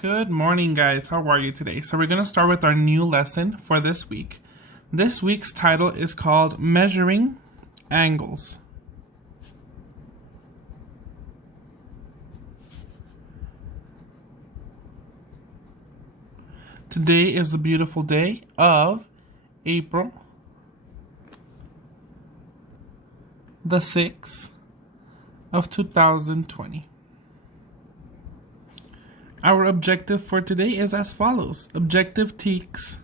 Good morning, guys. How are you today? So we're going to start with our new lesson for this week. This week's title is called Measuring Angles. Today is the beautiful day of April the 6th of 2020. Our objective for today is as follows. Objective TEKS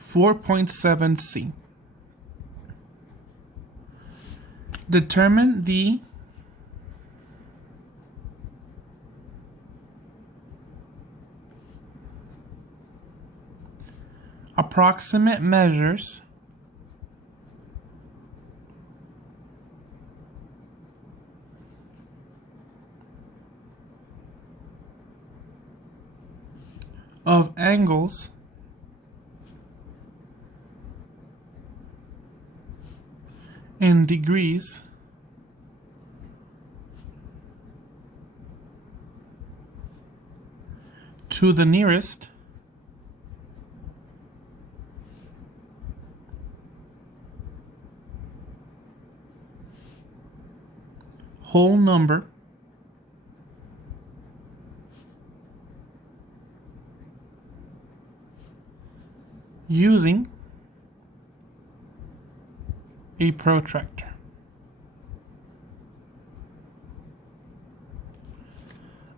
4.7c. Determine the approximate measures of angles in degrees to the nearest whole number using a protractor.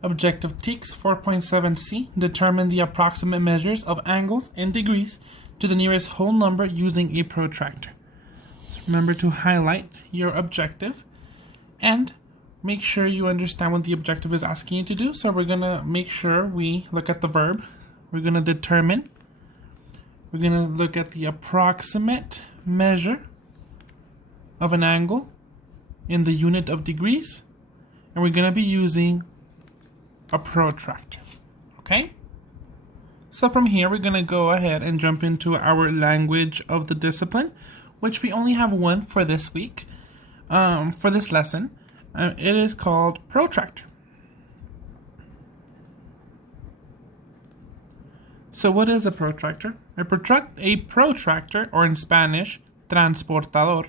Objective TEKS 4.7c. Determine the approximate measures of angles in degrees to the nearest whole number using a protractor. So remember to highlight your objective and make sure you understand what the objective is asking you to do. So we're going to make sure we look at the verb. We're going to determine. We're going to look at the approximate measure of an angle in the unit of degrees, and we're going to be using a protractor. Okay? So from here, we're going to go ahead and jump into our language of the discipline, which we only have one for this week, for this lesson. It is called protractor. So what is a protractor? A protractor, or in Spanish, transportador,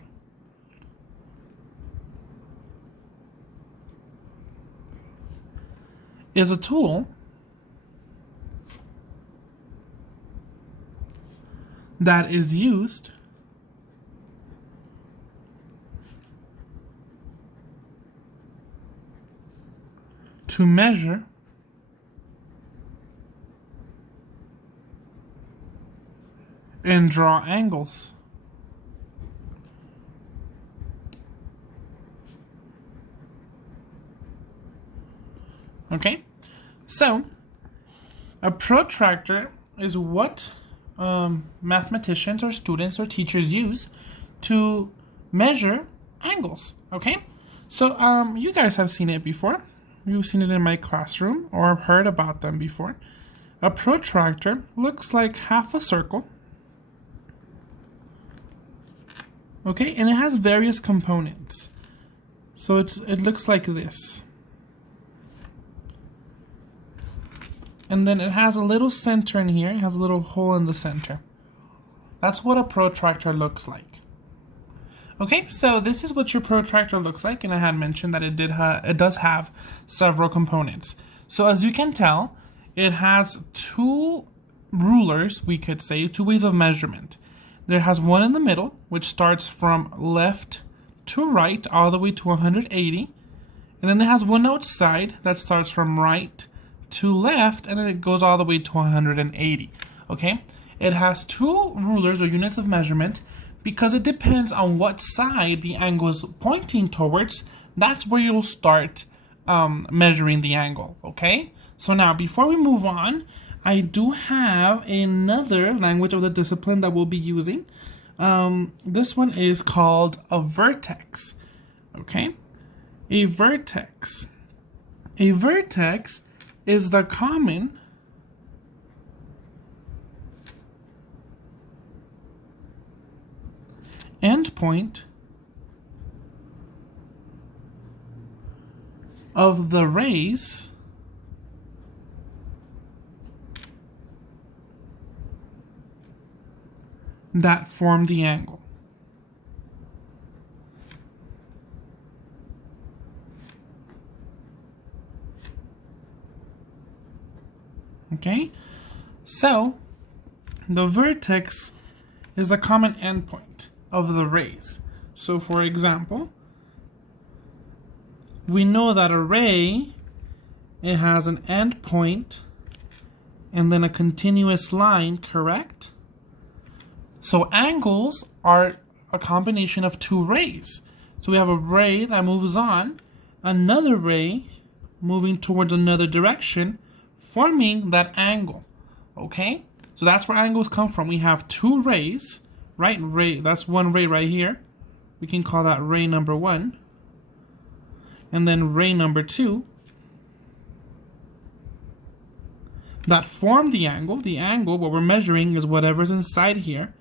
is a tool that is used to measure and draw angles. Okay, so a protractor is what mathematicians or students or teachers use to measure angles. Okay, so you guys have seen it before. You've seen it in my classroom or heard about them before. A protractor looks like half a circle. Okay, and it has various components. So it looks like this. And then it has a little center in here. It has a little hole in the center. That's what a protractor looks like. Okay, so this is what your protractor looks like, and I had mentioned that it does have several components. So as you can tell, it has two rulers, we could say, two ways of measurement. There has one in the middle, which starts from left to right all the way to 180. And then it has one outside that starts from right to left, and then it goes all the way to 180. Okay? It has two rulers or units of measurement because it depends on what side the angle is pointing towards. That's where you'll start measuring the angle. Okay? So now, before we move on, I do have another language of the discipline that we'll be using. This one is called a vertex. Okay? A vertex. A vertex is the common endpoint of the rays that form the angle. Okay, so the vertex is a common endpoint of the rays. So for example, we know that a ray, it has an endpoint and then a continuous line, correct? So angles are a combination of two rays. So we have a ray that moves on, another ray moving towards another direction, forming that angle. Okay? So that's where angles come from. We have two rays, right? That's one ray right here. We can call that ray number 1. And then ray number 2. That form the angle. The angle, what we're measuring is whatever's inside here.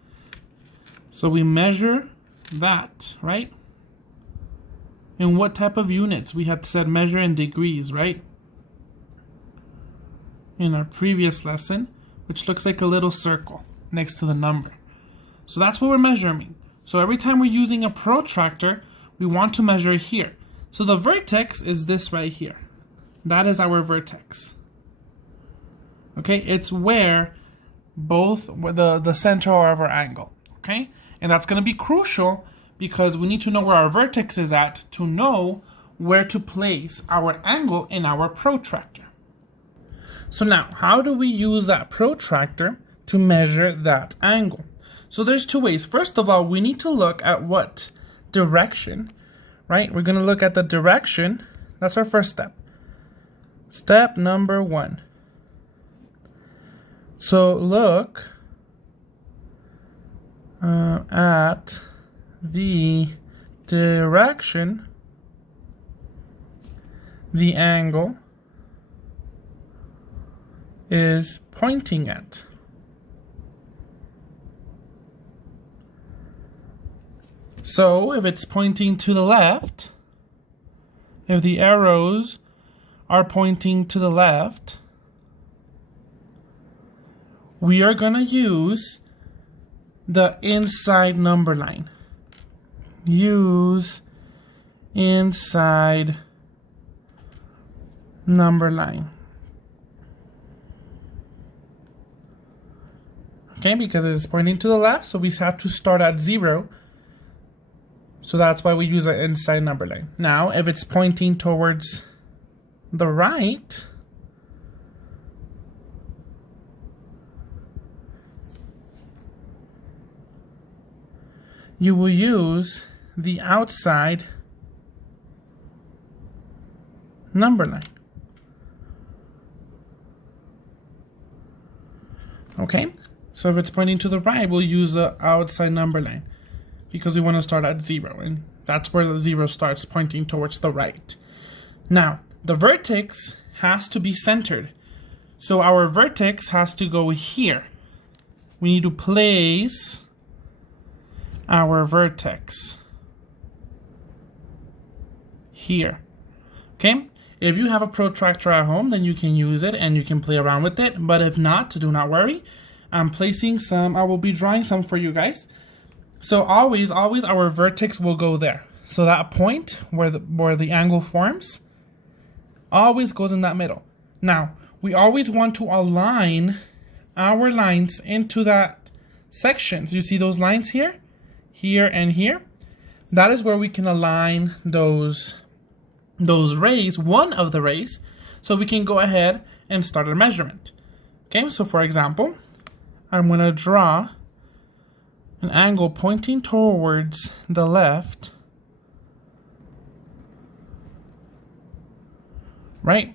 So we measure that, right? In what type of units? We had said measure in degrees, right? In our previous lesson, which looks like a little circle next to the number. So that's what we're measuring. So every time we're using a protractor, we want to measure here. So the vertex is this right here. That is our vertex. Okay, it's where both the center of our angle. Okay, and that's going to be crucial because we need to know where our vertex is at to know where to place our angle in our protractor. So now, how do we use that protractor to measure that angle? So there's two ways. First of all, we need to look at what direction, right? We're going to look at the direction. That's our first step. Step number 1. So look at the direction the angle is pointing at. So if it's pointing to the left, if the arrows are pointing to the left, we are going to use the inside number line. Use inside number line. Okay, because it is pointing to the left, so we have to start at 0. So that's why we use an inside number line. Now, if it's pointing towards the right, you will use the outside number line. Okay, so if it's pointing to the right, we'll use the outside number line because we want to start at 0, and that's where the 0 starts, pointing towards the right. Now, the vertex has to be centered. So our vertex has to go here. We need to place our vertex here. Okay? If you have a protractor at home, then you can use it and you can play around with it. But if not, do not worry. I'm placing some, I will be drawing some for you guys. So always our vertex will go there. So that point where the angle forms always goes in that middle. Now, we always want to align our lines into that section. So you see those lines here? Here and here. That is where we can align those rays, one of the rays, so we can go ahead and start a measurement. Okay, so for example, I'm going to draw an angle pointing towards the left, right?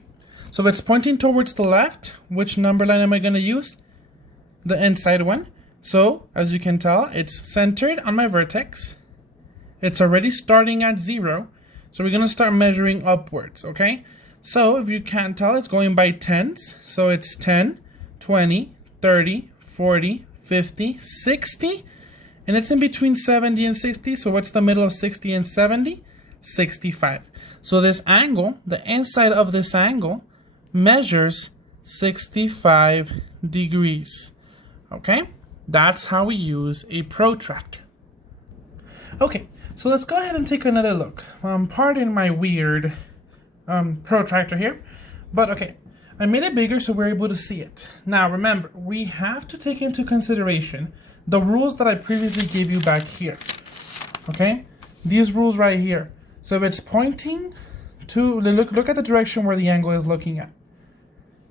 So if it's pointing towards the left, which number line am I going to use? The inside one. So as you can tell, it's centered on my vertex. It's already starting at 0. So we're going to start measuring upwards, okay? So if you can't tell, it's going by tens. So it's 10, 20, 30, 40, 50, 60. And it's in between 70 and 60. So what's the middle of 60 and 70? 65. So this angle, the inside of this angle, measures 65 degrees. Okay? That's how we use a protractor. Okay, so let's go ahead and take another look. Pardon my weird protractor here, but okay, I made it bigger so we're able to see it. Now remember, we have to take into consideration the rules that I previously gave you back here. Okay, these rules right here. So if it's pointing to, look at the direction where the angle is looking at.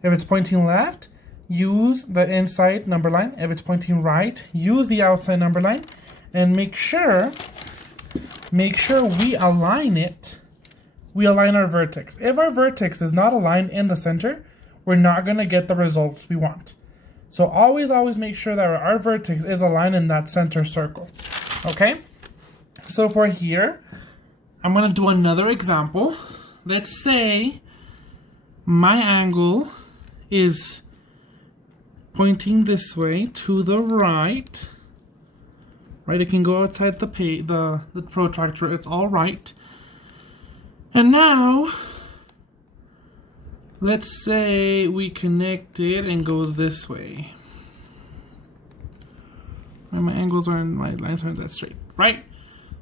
If it's pointing left, use the inside number line. If it's pointing right, use the outside number line, and make sure we align it. We align our vertex. If our vertex is not aligned in the center, we're not going to get the results we want. So always make sure that our vertex is aligned in that center circle. Okay? So for here, I'm going to do another example. Let's say my angle is pointing this way to the right. Right? It can go outside the protractor. It's all right. And now, let's say we connect it and goes this way. And my angles aren't, my lines aren't that straight, right?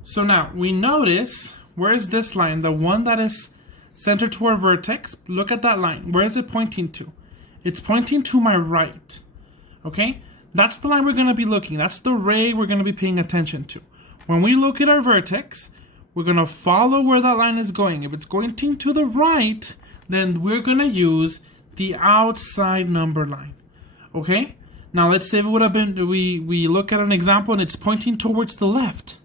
So now we notice, where is this line? The one that is centered to our vertex. Look at that line. Where is it pointing to? It's pointing to my right. Okay? That's the line we're going to be looking. That's the ray we're going to be paying attention to. When we look at our vertex, we're going to follow where that line is going. If it's going to the right, then we're going to use the outside number line. Okay? Now let's say it would have been, we look at an example and it's pointing towards the left.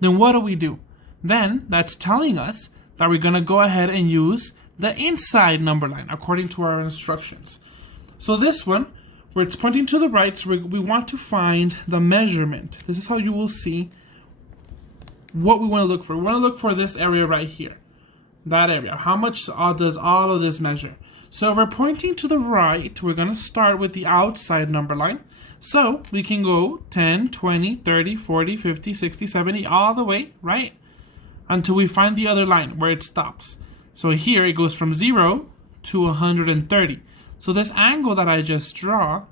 Then what do? Then that's telling us that we're going to go ahead and use the inside number line according to our instructions. So this one, where it's pointing to the right, so we want to find the measurement. This is how you will see what we want to look for. We want to look for this area right here. That area. How much does all of this measure? So if we're pointing to the right, we're going to start with the outside number line. So we can go 10, 20, 30, 40, 50, 60, 70, all the way, right? Until we find the other line where it stops. So here it goes from 0 to 130. So this angle that I just drew,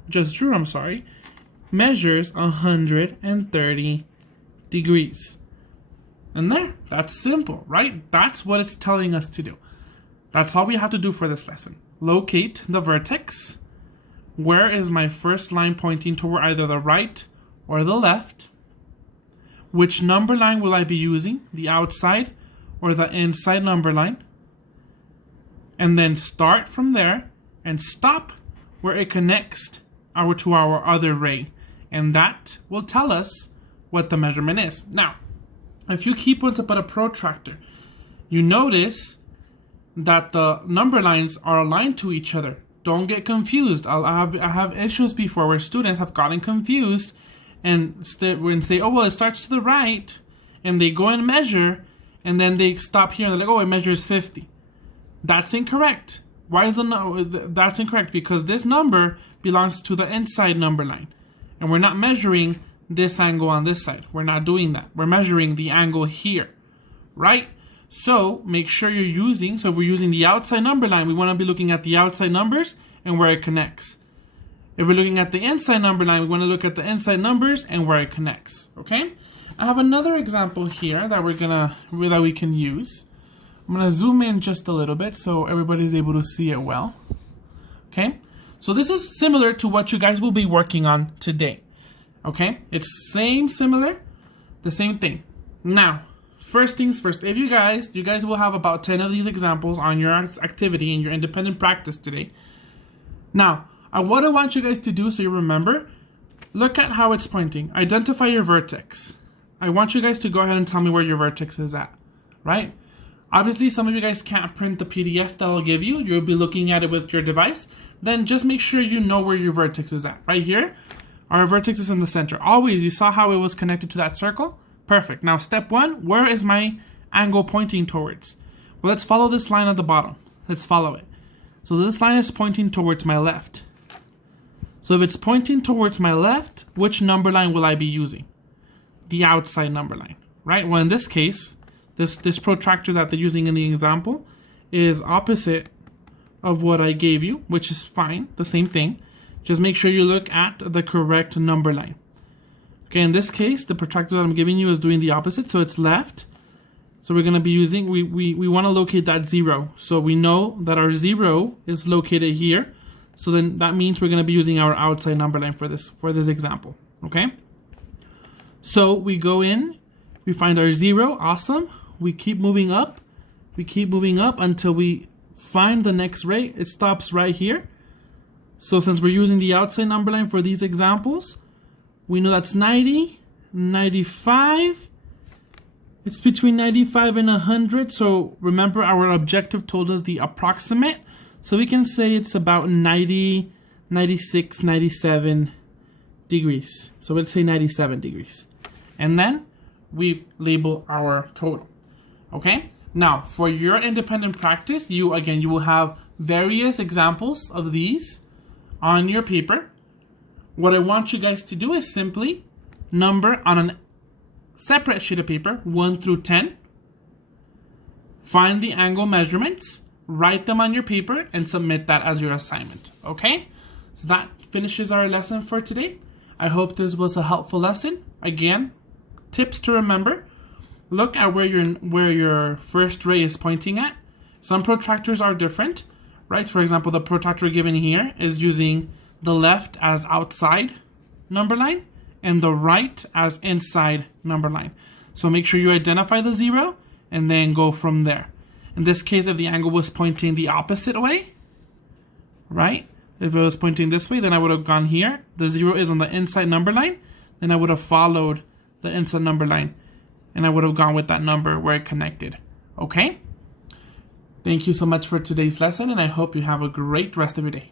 measures 130 degrees. And there, that's simple, right? That's what it's telling us to do. That's all we have to do for this lesson. Locate the vertex. Where is my first line pointing toward either the right or the left? Which number line will I be using? The outside or the inside number line? And then start from there and stop where it connects to our other ray. And that will tell us what the measurement is. Now, if you keep on up at a protractor, you notice that the number lines are aligned to each other. Don't get confused. I have issues before where students have gotten confused and say, oh, well, it starts to the right, and they go and measure, and then they stop here and they're like, oh, it measures 50. That's incorrect. Why is that's incorrect? Because this number belongs to the inside number line, and we're not measuring this angle on this side. We're not doing that. We're measuring the angle here, right? So make sure you're using, so if we're using the outside number line, we want to be looking at the outside numbers and where it connects. If we're looking at the inside number line, we want to look at the inside numbers and where it connects. Okay? I have another example here that we can use. I'm gonna zoom in just a little bit so everybody's able to see it well. Okay? So this is similar to what you guys will be working on today. Okay? It's similar, the same thing. Now, first things first, if you guys will have about 10 of these examples on your activity in your independent practice today. Now, what I want you guys to do so you remember, look at how it's pointing. Identify your vertex. I want you guys to go ahead and tell me where your vertex is at, right? Obviously, some of you guys can't print the PDF that I'll give you. You'll be looking at it with your device. Then just make sure you know where your vertex is at. Right here, our vertex is in the center. Always, you saw how it was connected to that circle? Perfect. Now, step one, where is my angle pointing towards? Well, let's follow this line at the bottom. Let's follow it. So this line is pointing towards my left. So if it's pointing towards my left, which number line will I be using? The outside number line, right? Well, in this case, this protractor that they're using in the example is opposite of what I gave you, which is fine, the same thing. Just make sure you look at the correct number line. Okay, in this case, the protractor that I'm giving you is doing the opposite, so it's left. So we're going to be using, we want to locate that 0. So we know that our 0 is located here. So then that means we're going to be using our outside number line for this example. Okay? So we go in, we find our 0, awesome. We keep moving up. We keep moving up until we find the next rate. It stops right here. So since we're using the outside number line for these examples, we know that's 90, 95. It's between 95 and 100. So remember, our objective told us the approximate. So we can say it's about 90, 96, 97 degrees. So let's say 97 degrees. And then we label our total. Okay? Now, for your independent practice, you will have various examples of these on your paper. What I want you guys to do is simply number on a separate sheet of paper 1 through 10. Find the angle measurements, write them on your paper, and submit that as your assignment. Okay? So that finishes our lesson for today. I hope this was a helpful lesson. Again, tips to remember. Look at where your first ray is pointing at. Some protractors are different, right? For example, the protractor given here is using the left as outside number line and the right as inside number line. So make sure you identify the 0 and then go from there. In this case, if the angle was pointing the opposite way, right? If it was pointing this way, then I would have gone here. The 0 is on the inside number line. Then I would have followed the inside number line. And I would have gone with that number where it connected. Okay? Thank you so much for today's lesson, and I hope you have a great rest of your day.